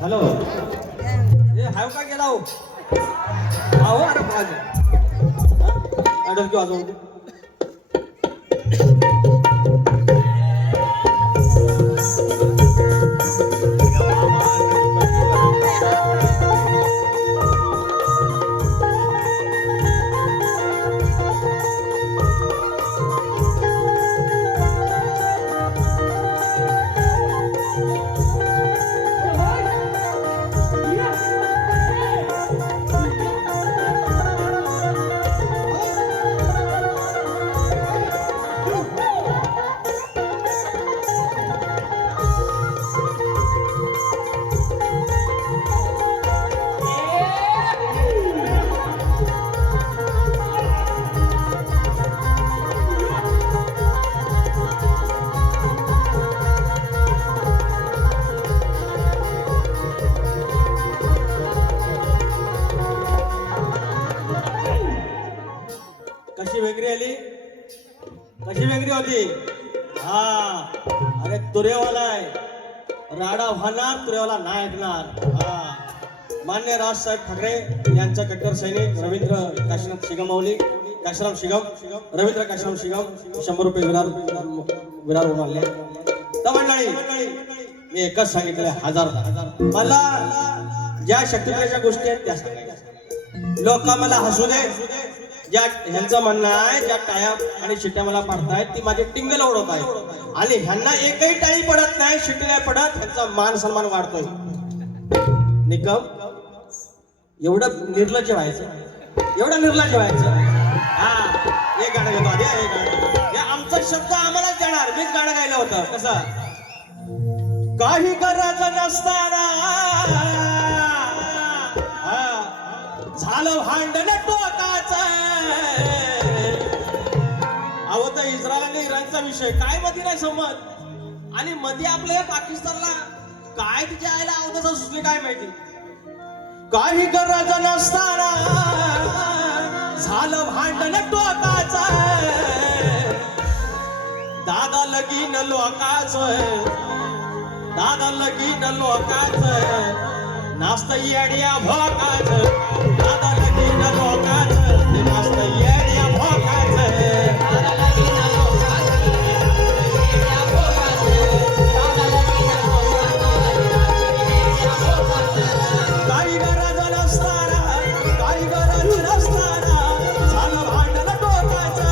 Hello ए हाय का गेला हो अहो अरे बाज ऑर्डर क्यों आज होते कशी वेगळी आली कशी वेगळी होती हा अरे तुरेवाला आहे राडा होणार तुरेवाला नाही ऐकणार हा मान्य राजसाहेब ठाकरे यांचा कट्टर सैनिक रवींद्र काशीनाथ शिगमावली काशीराम शिगम रवींद्र काशीराम शिगम 100 रुपये विरार होऊन आले तर मंडळी मी एकच सांगितलं 1000 मला ज्या शक्तिप्रच्या गोष्टी आहेत त्या सांगायच्या लोक मला हसू दे ज्या ह्यांचं म्हणणं आहे ज्या टाया आणि शिट्ट्या मला पाडतायत ती माझी टिंगल ओढत आहे आणि ह्यांना एकही टाळी पडत नाही शिट्टी नाही पडत ह्यांचा मान सन्मान वाढतोय निकम एवढं निर्लज्ज व्हायचं एवढं निर्लज्ज व्हायचं हा एक गाणं घेतो आधी एक गाणं या आमचा शब्द आम्हालाच देणार मीच गाणं गायलं होतं कसं काही गरज नसताना झालं भांडण टोकाचं अहो तर इस्रायल आणि इराणचा विषय काय मध्ये नाही समज आणि मध्ये आपल्या पाकिस्तानला काय तिच्या आईला अवधसा सुचली काय माहिती काही गरज नसताना झालं भांडण टोकाचं दादा लगीन लोकाचं दादा लगीन लोकाचं नास्त येड्या भोकाचं दादा लगीन लोकाचं नास्त येड्या भोकाचं दादा लगीन लोकाचं येड्या भोकाचं दादा लगीन लोकाचं काही गरज नसताना काही गरज नसताना झालं भांडण टोकाचं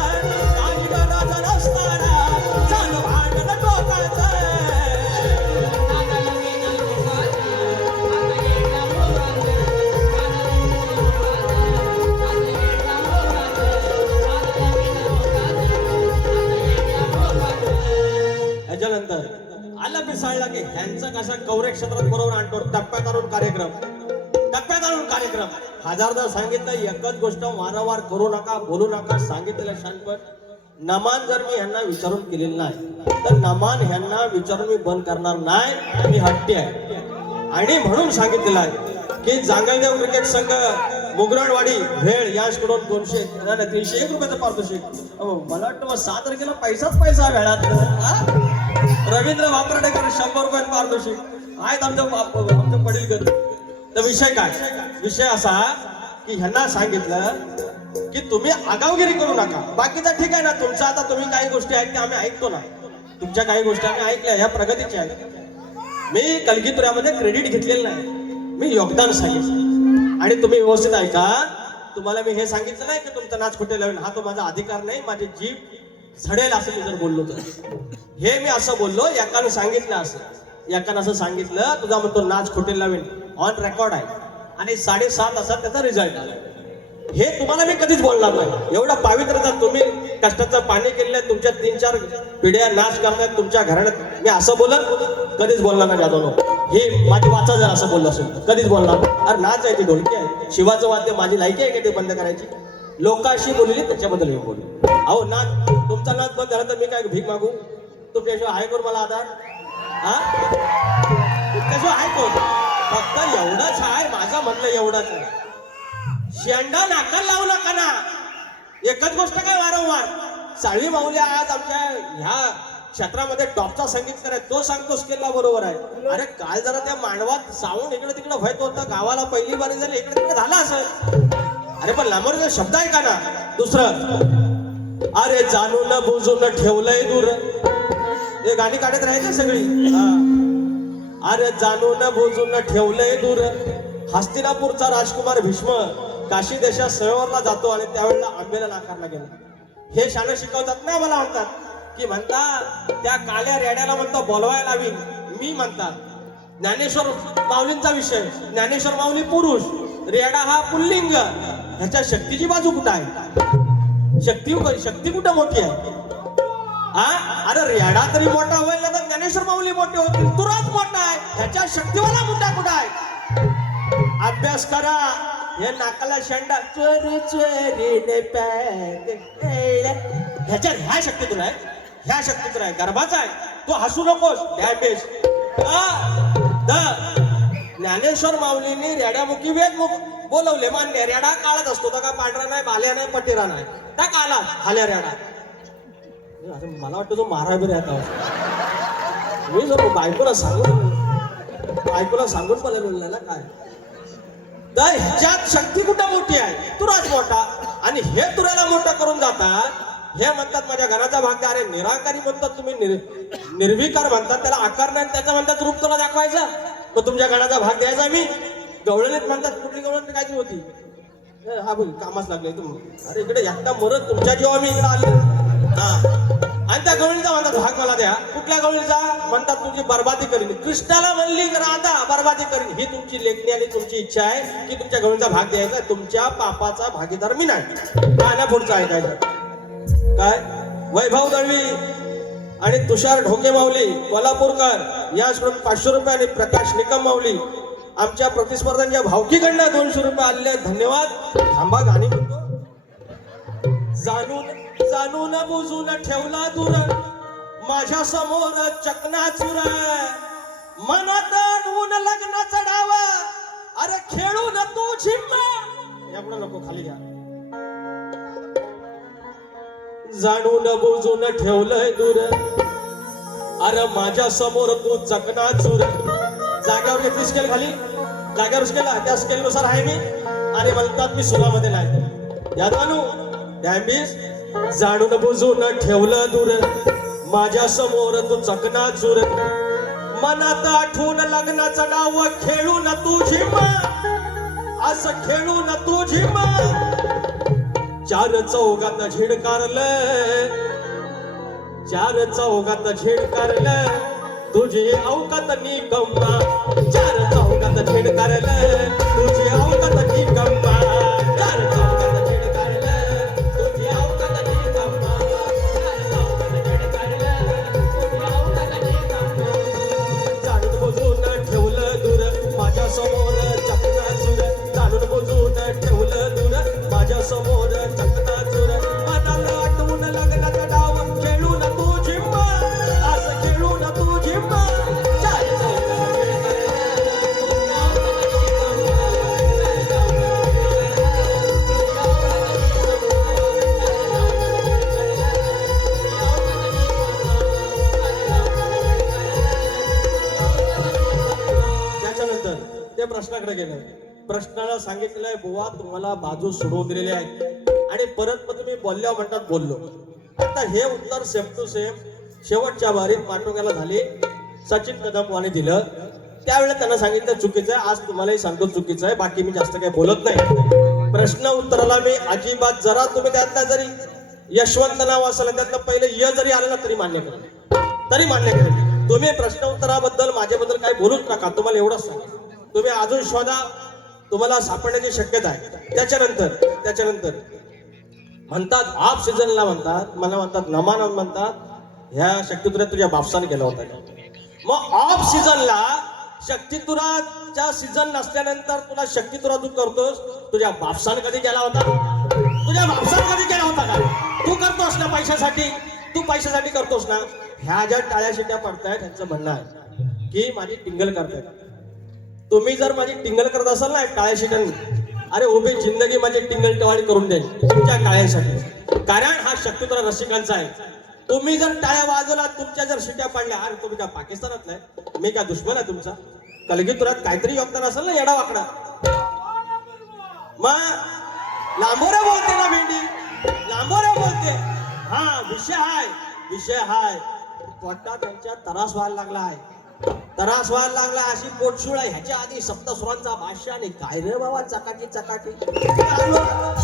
काही गरज नसताना झालं भांडण टोकाचं दादा लगीन याच्यानंतर आला पिसाळला की ह्यांचं कसा कवरे क्षेत्रात बरोबर आणतो टप्प्यात आणून कार्यक्रम हजारदा सांगितलं एकच गोष्ट वारंवार करू नका बोलू नका सांगितलेलं शांतपट नमान जर मी ह्यांना विचारून केलेलं नाही तर नमान ह्यांना विचारून मी बंद करणार नाही मी हट्टी आहे आणि म्हणून सांगितलेलं आहे की जांगलदेव क्रिकेट संघ मुगरणवाडी भेळ याचकडून 301 रुपयाचं पारितोषिक मला वाटतं 6 तारखेला पैसा वेळात रवींद्र वापरडेकर 100 रुपयाचं पारितोषिक आहेत आमचं पडीलकर तर विषय काय विषय असा की ह्यांना सांगितलं की तुम्ही आगावगिरी करू नका बाकीचा ठीक आहे ना तुमचं आता तुम्ही काही गोष्टी आहेत त्या आम्ही ऐकतो ना तुमच्या काही गोष्टी आम्ही ऐकल्या ह्या प्रगतीच्या आहेत मी कलगीतुऱ्यामध्ये क्रेडिट घेतलेलं नाही मी योगदान सांगितलं आणि तुम्ही व्यवस्थित ऐका तुम्हाला मी हे सांगितलं नाही की तुमचा नाच खोटे लावेल हा तो माझा अधिकार नाही माझी जीभ झडेल असं मी जर बोललो तर हे मी असं बोललो एकानं सांगितलं असं सांगितलं तुझा म्हणतो नाच खोटे लावेल ऑन रेकॉर्ड आहे आणि 7.5 तासात त्याचा रिझल्ट आला हे तुम्हाला मी कधीच बोलणार नाही एवढा पावित्र्यता तुम्ही कष्टाचं पाणी केलेलं तुमच्या 3-4 पिढ्या नाच करतात तुमच्या घराण्यात मी असं बोलत कधीच बोलणार नाही जाधव हे माझी वाचा जर असं बोललं असेल कधीच बोलणार अरे नाच आहे ती ढोलकी आहे शिवाचं वाद्य माझी लायकी आहे का ते बंद करायची लोकांशी बोलली त्याच्याबद्दल मी बोललो अहो नाच तुमचा नाच बंद झाला तर मी काय भीक मागू तुमच्याशिवाय आहे कोण मला आधार हा तुमच्याशिवाय आहे कोण फक्त एवढंच आहे माझं म्हणणं एवढंच आहे शेंडा नाका लावू नका ना एकच गोष्ट काय वारंवार साळवी माऊली आज आमच्या ह्या क्षेत्रामध्ये टॉपचा संगीतकार आहे, तो सांगतो स्केलला बरोबर आहे. अरे काल जरा त्या मांडवात साऊंड इकडे तिकडे व्हायचं होतं, गावाला पहिली बारी झाली, इकडे तिकडे झालं असेल. अरे पण लांबवर शब्द आहे का ना. दुसरं, अरे जाणून बुजून ठेवलंय दूर, हे गाणी काढत राहायचं सगळी. अरे जाणून बुजून ठेवलंय दूर, हस्तिनापूरचा राजकुमार भीष्म काशी देशात स्वयंवरला जातो आणि त्यावेळेला आंबेला नाकारला गेला. हे शाणं शिकवतात ना, मला म्हणतात की म्हणतात त्या काळ्या रेड्याला म्हणतो बोलवायला लावी मी. म्हणतात ज्ञानेश्वर माऊलींचा विषय, ज्ञानेश्वर माऊली पुरुष, रेडा हा पुल्लिंग. ह्याच्या शक्तीची बाजू कुठं आहे? शक्ती कुठं मोठी आहे? अरे रेडा तरी मोठा होईल ना, तर ज्ञानेश्वर माऊली मोठे होतील. तुराच मोठा आहे, ह्याच्या शक्तीवाला मोठा कुठं आहे? अभ्यास करा. हे नाकाला शेंडा चोरी चोरी ह्याच्या ह्या शक्तीतून आहे, ह्या शक्तीतून आहे. गर्भाचा आहे तो, हसू नकोस डॅमेज. ज्ञानेश्वर माऊलींनी रेड्यामुखी वेद बोलवले, मान्य. रेडा काळात असतो तर का पांढरा नाही, बाल्या नाही, पटेरा नाही, त्या काला हाल्या रेडा. मला वाटतं तो मारा बी आता मी जर बायकोला सांगून मला बोलला ना काय. तर ह्याच्यात शक्ती कुठं मोठी आहे? तुराच मोठा. आणि हे तुऱ्याला मोठा करून जातात. हे म्हणतात माझ्या घराचा भाग द्या. अरे निराकारी म्हणतात तुम्ही, निर्विकार म्हणतात, त्याला आकार नाही, त्याचा म्हणतात रूप तुला दाखवायचं. मग तुमच्या घराचा भाग द्यायचा मी. गवळणीत म्हणतात, कुठली गवळणी काय होती? हा बोल कामाच लागले तुम्ही. अरे इकडे एकटा मरत तुमच्या जेव्हा मी इकडे आले आणि त्या गवळीचा म्हणतात भाग मला द्या. कुठल्या गवळीचा? म्हणतात तुमची बर्बादी करीन. कृष्णाला म्हणली राधा बर्बादी करीन. ही तुमची लेखणी आणि तुमची इच्छा आहे की तुमच्या गवळीचा भाग द्यायचा. तुमच्या पापाचा भागीदार मी नाही. गाण्या पुढचं ऐकायचं काय. वैभव दळवी आणि तुषार ढोके माऊली कोल्हापूरकर याकडून 500 रुपये आणि प्रकाश निकम माऊली आमच्या प्रतिस्पर्ध्यांच्या भावकीकडनं 200 रुपये आलेले. धन्यवाद. थांबा गाणी म्हणतो. जाणून बुजून ठेवला दूर, माझ्या समोर चकनाचूर, मनात अडवून लग्न चढावा, अरे खेळून तू झिम्मा. यापुढे नको, खाली घ्या. जाणून बुजून ठेवलंय दूर, अरे माझ्या समोर तू चकनाचूर. जाग्यावर घेतली स्केल खाली, जाग्यावर स्केल त्या स्केलनुसार आहे मी. आणि म्हणतात मी सुरामध्ये नाही. यादवानू डॅम्बिस. जाणून बुजून ठेवलं दूर, माझ्या समोर तू चकनाचूर, मनात आठवून लग्नाचा डाव, खेळून तू झिम्मा, असं खेळून तू झिम्मा. चार चौघात झिडकारलं, चार चौघात झिडकारलं, तुझी अवकात निकम्मा. चार चौघात झिडकारलं, तुझी अवकात निकम्मा. चार चौघात झिडकारलं, तुझी अवकात निकम्मा. चार चौघात झिडकारलं, तुझी अवकात निकम्मा. जाणून बुजून ठेवलं दूर, माझ्या समोर चकनाचूर. जाणून बुजून ठेवलं दूर, माझ्या समोर चकनाचूर, मनाला आठवून लग्नाचा डाव, खेळून तू झिम्मा, असं खेळून तू झिम्मा. त्याच्यानंतर ते प्रश्नाकडे गेलं. प्रश्नाला सांगितलंय बुवा तुम्हाला बाजू सोडवून दिलेली आहे आणि परत मग तुम्ही बोलल्यावर म्हणतात बोललो. आता हे उत्तर सेम टू सेम शेवटच्या बारीत माटुंग्याला झाली. सचिन कदमवाने दिलं. त्यावेळेला त्यांना सांगितलं चुकीचं आहे. आज तुम्हालाही सांगतो चुकीचं आहे. बाकी मी जास्त काही बोलत नाही. प्रश्न उत्तराला मी अजिबात, जरा तुम्ही त्यातला जरी यशवंत नाव असेल त्यातलं पहिले य जरी आलं ना तरी मान्य करेल. तुम्ही प्रश्न उत्तराबद्दल माझ्याबद्दल काही बोलूच नका. तुम्हाला एवढंच सांगा. तुम्ही अजून शोधा, तुम्हाला सापडण्याची शक्यता आहे. त्याच्यानंतर म्हणतात ऑफ सीझनला म्हणतात, मला म्हणतात नमान म्हणतात, ह्या शक्तितुऱ्यात तुझ्या बापसाने केला होता. मग ऑफ सीझनला शक्तितुराच्या सीझन नसल्यानंतर तुला शक्तितुरा तू करतोस, तुझ्या बापसाने कधी केला होता? तुझ्या बापसाने कधी केला होता का? तू करतोस ना पैशासाठी, तू पैशासाठी करतोस ना. ह्या ज्या टाळ्या शिट्या पडतायत त्यांचं म्हणणं आहे की माझी टिंगल करतायत. तुम्ही जर माझी टिंगल करत असाल ना टाळ्या शिट्यांनी, अरे उभी जिंदगी माझी टिंगल टवाळी करून देईल तुमच्या टाळ्यासाठी. कारण हा शक्तितुरा रसिकांचा आहे. तुम्ही जर टाळ्या वाजवला, तुमच्या जर शिट्या पडल्या, अरे तुम्ही काय पाकिस्तानात नाही, मी काय दुश्मन आहे तुमचा? कलगीतुरात काहीतरी योगदान असेल ना येडा वाकडा. मग लांबोऱ्या बोलते ना भेंडी, लांबोऱ्या बोलते. हा विषय हाय पोटात त्यांच्या त्रास व्हायला लागला आहे, त्रास व्हायला लागला. अशी पोटशुळा ह्याच्या आधी सप्तस्वरांचा भाष्य आणि काय रे बाबा चकाकी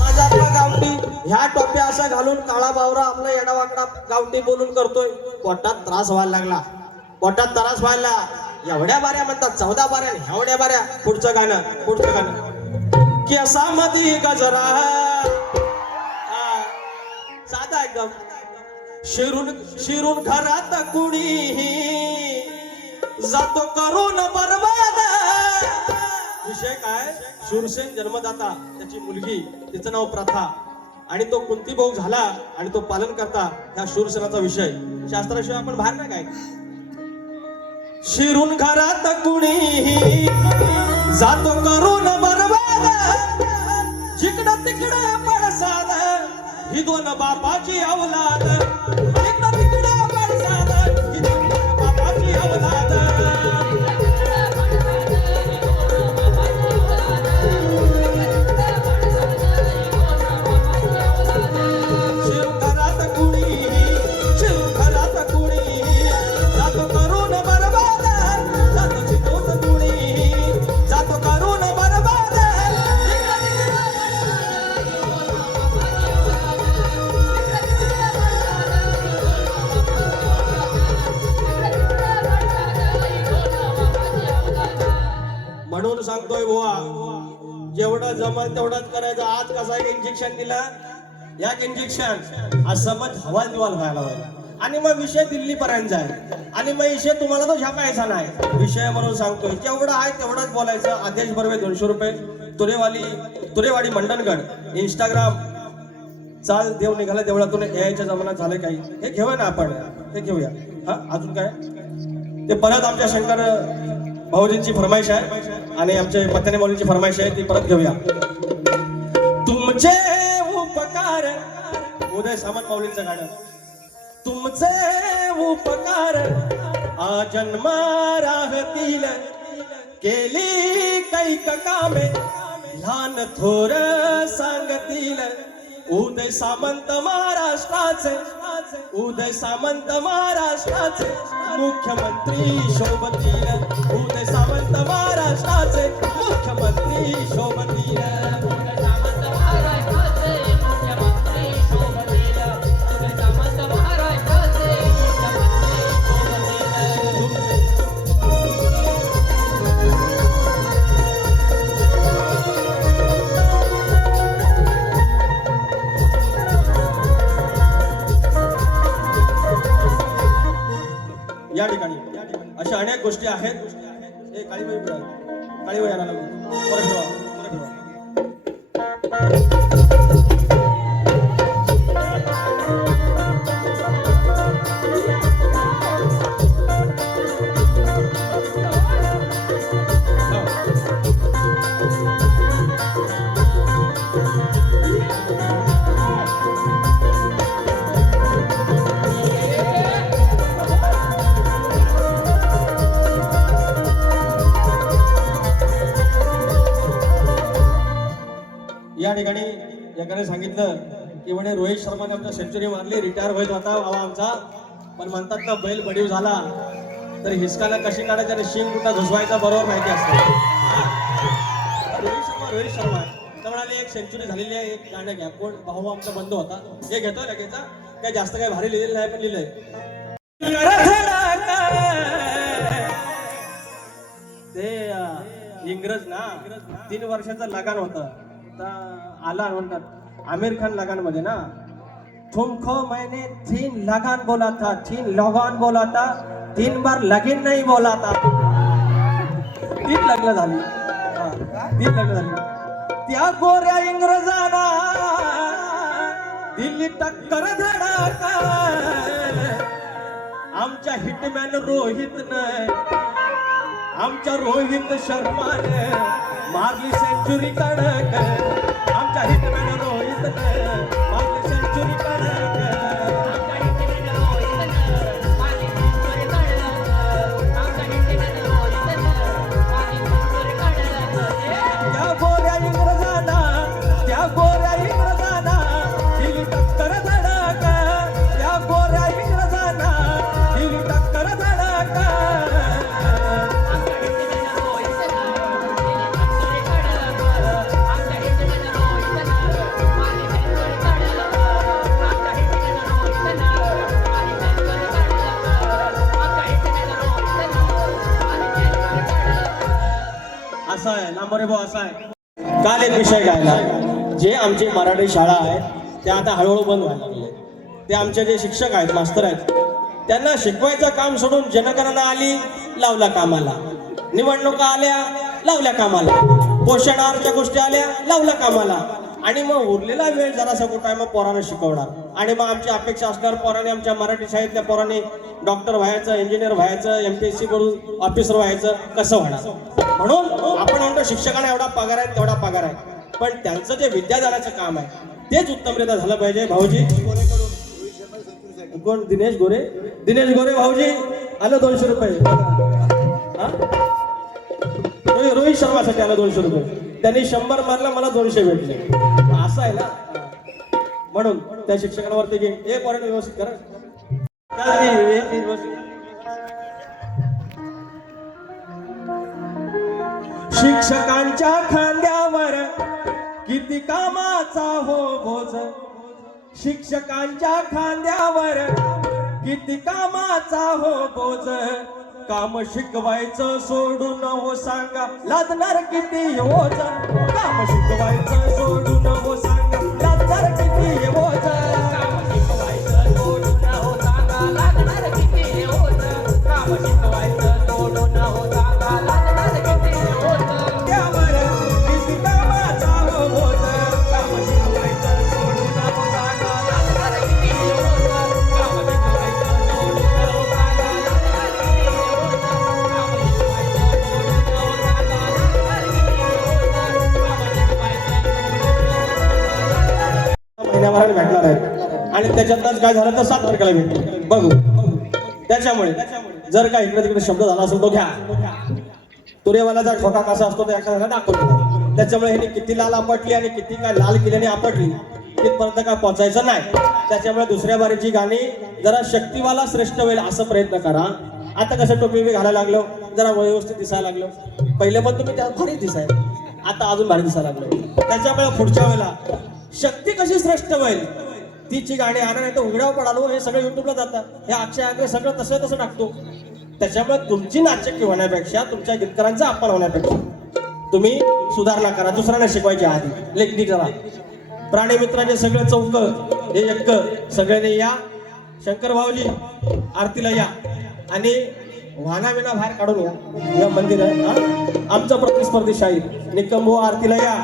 माझा आपला गावठी ह्या टोप्या असं घालून काळा बावरा आपला येडा वाकडा गावठी बोलून करतोय. पोटात त्रास व्हायला लागला, पोटात त्रास व्हायला. एवढ्या बाऱ्या म्हणतात 14 बाऱ्या, एवढ्या बाऱ्या. पुढचं गाणं केसामध्ये गजरा, साधा एकदम. शिरून घरात कुणीही जातो करून बरबाद. विषय काय? शूरसेन जन्मदाता, त्याची मुलगी, तिचं नाव प्रथा, आणि तो कुंती भाऊ झाला आणि तो पालन करता. ह्या शूरसेनाचा विषय शास्त्राशिवाय आपण बाहेर नाही काय. शिरून घरात कुणीही जातो करून बरबाद, जिकडं तिकडं पडसाद, ही दोन बापाची अवलाद. जिकडं तिकडं पडसाद, ही दोन बापाची अवलाद. शिरून घरात कुणीही जातो करून बरबाद, जातो शिकवत कुणीही जातो करून बरबाद. म्हणून सांगतोय बुवा, जेवढं जमल तेवढंच करायचं. आज कसा एक इंजेक्शन दिला, या इंजेक्शन आज समज हवा दिवाल व्हायला व्हायला, आणि मग विषय दिल्ली पर्यंत जाय, आणि मग विषय तुम्हाला तो झापायचा नाही. विषय म्हणून सांगतोय जेवढं आहे तेवढंच बोलायचं. आदेश बर्वे 200 रुपये. तुरेवाडी मंडणगड. इंस्टाग्राम चाल देव निघाला देवळातून यायच्या जमान्यात झालं काही. हे घेऊया ना आपण, हे घेऊया. हा अजून काय ते परत आमच्या शंकर भाऊजींची फरमाईश आहे आणि आमचे पत्याने मौलींची फरमाईश आहे, ती परत घेऊया. तुमचे उपकार, उदय सामंत माऊलींचं गाणं. तुमचे उपकार आजन्मा राहतील, केली कैक कामे लहान थोर सांगतील. उदय सामंत महाराष्ट्राचे, उदय सामंत महाराष्ट्राचे मुख्यमंत्री शोभतील. उदय सामंत महाराष्ट्राचे मुख्यमंत्री शोभतील. या ठिकाणी अशा अनेक गोष्टी आहेत. हे काळीबाई यायला लागली. परत ठेवा. या ठिकाणी एकाने सांगितलं की म्हणे रोहित शर्माने आमच्या सेंचुरी मारली, रिटायर होत होता बाबा आमचा, पण म्हणतात ना बैल बडीव झाला तर हिसकाला कशी काढायची आणि शिंग कुठं घुसवायचा बरोबर माहिती असते. रोहित शर्मा तर म्हणाले एक सेंचुरी झालेली आहे, एक गाणं घ्या. कोण भाऊ आमचा बंद होता, हे घेतो लगेच. काय जास्त काही भारी लिहिलेलं नाही, पण लिहिलंय ते इंग्रज ना 3 वर्षाचं लगान होतं. आला म्हणतात आमिर खान लगान मध्ये ना, तुमको मैंने 3 लगान बोला था, 3 लगान बोला था, 3 बार लगीन नहीं बोला था. 3 लग्न झाली, 3 लग्न झाली. त्या गोऱ्या इंग्रजाना दिल्ली टक्कर धडाका. आमच्या हिटमॅन रोहितने, आमच्या रोहित शर्माने मारली सेंचुरी कडक. आमच्या हिटमॅन रोहितने मारली सेंचुरी कडक. असा आहे नांबरे भाऊ असा आहे. काल एक विषय घ्यायला जे आमची मराठी शाळा आहे त्या आता हळूहळू बंद व्हायला लागले. ते आमचे जे शिक्षक आहेत मास्तर आहेत त्यांना शिकवायचं काम सोडून जनगणना आली लावला कामाला, निवडणुका आल्या लावल्या कामाला, पोषण आहारच्या गोष्टी आल्या लावल्या कामाला, आणि मग उरलेला वेळ जरासा कुठं आहे मग पोरांना शिकवणार. आणि मग आमची अपेक्षा असणार पोराने आमच्या मराठी शाळेतल्या पोराने डॉक्टर व्हायचं, इंजिनियर व्हायचं, MPSC करून ऑफिसर व्हायचं, कसं होणार. म्हणून आपण म्हणतो शिक्षकांना एवढा पगार आहे तेवढा पगार आहे, पण त्यांचं जे विद्यादानाचं काम आहे तेच उत्तमरित्या झालं पाहिजे. भाऊजी कोण? दिनेश गोरे. दिनेश गोरे भाऊजी आलं 200 रुपये. रोहित शर्मासाठी आलं 200 रुपये. त्यांनी 100 मारला, मला 200 भेटले. असं आहे ना. म्हणून त्या शिक्षकांवरती घे हे पोरांनी व्यवस्थित करा. शिक्षकांच्या खांद्यावर किती कामाचा हो बोझ, शिक्षकांच्या खांद्यावर किती कामाचा हो बोझ, काम शिकवायचं सोडून हो सांगा लादणार किती ओझ, काम शिकवायचं सोडून हो सांगा लादणार किती ओझ, काम शिकवायचं सोडून हो सांगा लादणार किती ओझ, काम शिकवायचं सोडून हो सांगा लादणार किती ओझ, त्यावर किती कामाचा हो बोझ, काम शिकवायचं सोडून हो सांगा लादणार किती ओझ, काम शिकवायचं सोडून हो सांगा लादणार किती ओझ, काम महिन्याभराने भेटणार आहे आणि त्याच्यातच काय झालं तर 7 तारखेला भेटतो बघू. त्याच्यामुळे जर का इकडे तिकडे शब्द झाला असेल तो घ्या. तुरेवाल्याचा ठोका कसा असतो तो एखाद्याला दाखवतो. त्याच्यामुळे ह्याने किती लाल आपटली आणि किती काय लाल केल्याने आपटली तिथपर्यंत काय पोचायचं नाही. त्याच्यामुळे दुसऱ्या बारीची गाणी जरा शक्तीवाला श्रेष्ठ होईल असं प्रयत्न करा. आता कसं टोपी बी घालायला लागलो, जरा व्यवस्थित दिसायला लागलो. पहिले पण तुम्ही त्यात भारी दिसायला, आता अजून भारी दिसायला लागलो. त्याच्यामुळे पुढच्या वेळेला शक्ती कशी श्रेष्ठ होईल तिची गाणी आणा, नाही तर उघड्यावर पडालो. हे सगळं युट्यूबला जातात, हे अक्षय आग्रे सगळं तसं तसं टाकतो. त्याच्यामुळे तुमची नाचक्की होण्यापेक्षा तुमच्या गीतकारांचा अपमान होण्यापेक्षा तुम्ही सुधारणा करा. दुसऱ्यांना शिकवायच्या आधी लेखनी करा. प्राणी मित्राचे सगळे चौक हे एक सगळ्यांनी या. शंकर भाऊजी आरतीला या आणि वाहना विना बाहेर काढून या मंदिर आहे. आमचं प्रतिस्पर्धी शाहीर निकम भाऊ आरतीला या.